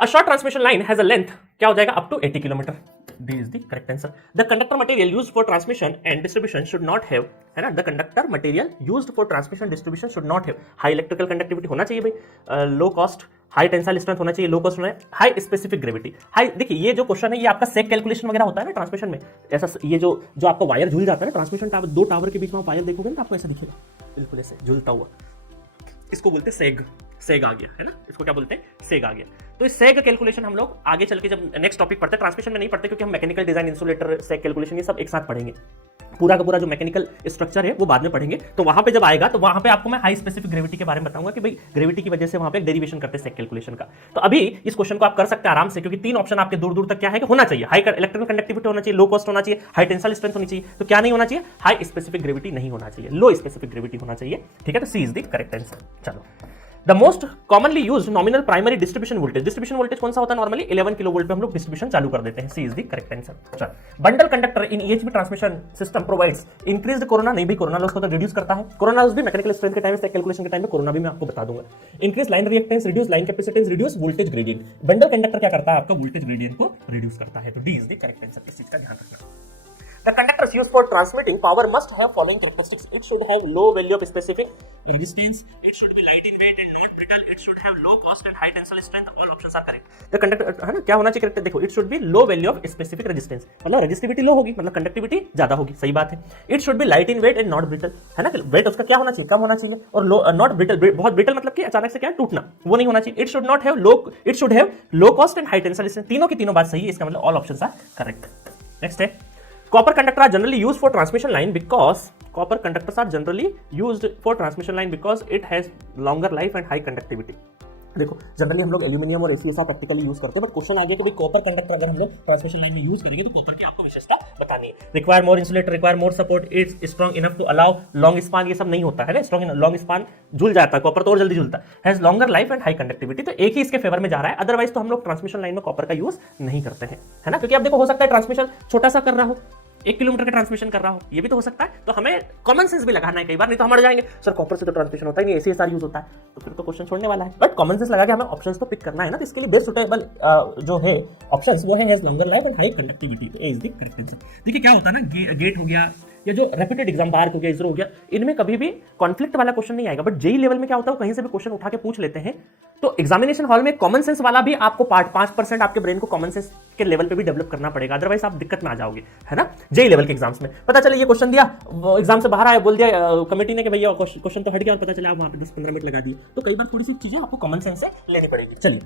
A short transmission line has a length क्या हो जाएगा up to 80 kilometre. D is the correct answer. The conductor material used for transmission and distribution should not have, है ना, the conductor material used for transmission distribution should not have high electrical conductivity होना चाहिए भाई, low cost, high tensile strength होना चाहिए, low cost होना है, high specific gravity. High देखिए ये जो क्वेश्चन है ये आपका सेक कैलकुलेशन वगैरह होता है ना ट्रांसमिशन में, ऐसा ये जो आपका वायर झूल जाता है ना ट्रांसमिशन टावर, दो टावर के बीच में वायर देखोगे ना आपको ऐसा दिखेगा बिल्कुल ऐसे झूलता हुआ, इसको बोलते हैं सेग. सेग आ गया है ना, इसको क्या बोलते हैं, सेग आ गया. तो इस सेग कैलकुलेशन हम लोग आगे चल के जब नेक्स्ट टॉपिक पढ़ते हैं, ट्रांसमिशन में नहीं पढ़ते क्योंकि हम मैकेनिकल डिजाइन, इंसुलेटर, सेग कैलकुलेशन ये सब एक साथ पढ़ेंगे. पूरा का पूरा जो मैकेनिकल स्ट्रक्चर है वो बाद में पढ़ेंगे. तो वहां पे जब आएगा तो वहां पे आपको मैं हाई स्पेसिफिक ग्रेविटी के बारे में बताऊंगा कि भाई ग्रेविटी की वजह से वहां पे डेरिवेशन करते हैं सेक कैलकुलेशन का. तो अभी इस क्वेश्चन को आप कर सकते हैं आराम से, क्योंकि तीन ऑप्शन आपके दूर दूर तक क्या है कि होना चाहिए, हाई इलेक्ट्रिकल कंडक्टिविटी होना चाहिए, लो कॉस्ट होना चाहिए, हाई टेंसाइल स्ट्रेंथ होनी चाहिए. तो क्या नहीं होना चाहिए, हाई स्पेसिफिक ग्रेविटी नहीं होना चाहिए, लो स्पेसिफिक ग्रेविटी होना चाहिए. ठीक है, तो सी इज द करेक्ट आंसर. चलो, the most commonly used nominal primary distribution voltage. Distribution voltage कौन सा होता है नॉर्मली 11 किलो वोल्ट पे हम लोग डिस्ट्रीब्यूशन चालू कर देते हैं. सी इज द करेक्ट आंसर. चलो, bundle conductor in EHV transmission system provides increased corona. नहीं भी कोरोना लॉस को तो रिड्यूस करता है. कोरोना लॉस भी मैकेनिकल स्ट्रेंथ के टाइम में, कैलकुलेशन के टाइम में कोरोना भी मैं आपको बता दूंगा. Increase line reactance, reduce line capacitance, reduce voltage gradient. Bundle conductor क्या करता है, आपका वोल्टेज ग्रेडियंट को रिड्यूस करता है. तो D is the correct answer. इस चीज का ध्यान रखना. The conductors used for transmitting power must have following characteristics. It should have low value of specific resistance. It should be light in weight and not brittle. It should have low cost and high tensile strength. All options are correct. The conductor है ना, क्या होना चाहिए correct, देखो, it should be low value of specific resistance. मतलब resistivity लो होगी, मतलब conductivity ज्यादा होगी, सही बात है. It should be light in weight and not brittle, है ना, वेट उसका क्या होना चाहिए, कम होना चाहिए. और लो नॉट ब्रिटल, बहुत ब्रिटल मतलब कि अचानक से क्या टूटना, वो नहीं होना चाहिए. It should not have low, it should have low cost and high tensile strength. तीनों की तीनों बात सही है, इसका मतलब all options are correct. Next है, copper conductor are generally used for transmission line because copper conductors are generally used for transmission line because it has longer life and high conductivity. देखो, जनरली हम लोग aluminium और ACSR practically use करते हैं, but question आ गया कि भाई copper conductor अगर हम लोग ट्रांसमिशन लाइन में यूज करेंगे तो कॉपर की आपको विशेषता बतानी है. Require more insulator, require more support, it's strong enough to allow long span. ये सब नहीं होता है ना, स्ट्रॉन्ग लॉन्ग स्पान झूल जाता है, कॉपर तो और जल्दी झूलता है. Has longer life and high conductivity. तो एक ही इसके फेवर में जा रहा है, अदरवाइज तो हम लोग ट्रांसमिशन लाइन में कॉपर का यूज नहीं करते हैं, है ना, क्योंकि अब देखो हो सकता है ट्रांसमिशन छोटा सा कर रहा हो, 1 किलोमीटर का ट्रांसमिशन कर रहा हो, ये भी तो हो सकता है. तो हमें कॉमन सेंस भी लगाना है कई बार, नहीं तो हम अड़ जाएंगे सर कॉपर से तो ट्रांसमिशन होता ही नहीं, एसीएसआर यूज होता है, तो फिर तो क्वेश्चन छोड़ने वाला है. बट कॉमन सेंस लगा के हमें ऑप्शंस तो पिक करना है ना, तो इसके लिए बेस्ट सुटेबल जो है ऑप्शंस वो है has longer life and high conductivity. तो ए इज द करेक्ट आंसर. देखिए क्या होता है ना, गेट हो गया या जो रेप्यूटेड एग्जाम बार हो गया, इसरो हो गया, इनमें कभी भी कॉन्फ्लिक्ट वाला क्वेश्चन नहीं आएगा. बट जेई लेवल में क्या होता है, कहीं से भी क्वेश्चन उठा के पूछ लेते हैं. तो एग्जामिनेशन हॉल में कॉमन सेंस वाला भी आपको पार्ट 5% आपके ब्रेन को कॉमन सेंस के लेवल पे भी डेवलप करना पड़ेगा, अदरवाइज आप दिक्कत में आ जाओगे, है ना. जेई लेवल के एग्जाम्स में पता चले ये क्वेश्चन दिया, एग्जाम से बाहर आया, बोल दिया कमेटी ने कि भैया क्वेश्चन तो हट गया, और पता चला आप वहां पे 10-15 मिनट लगा दिए, तो कई बार थोड़ी सी चीजें आपको कॉमन सेंस से लेनी पड़ेगी. चलिए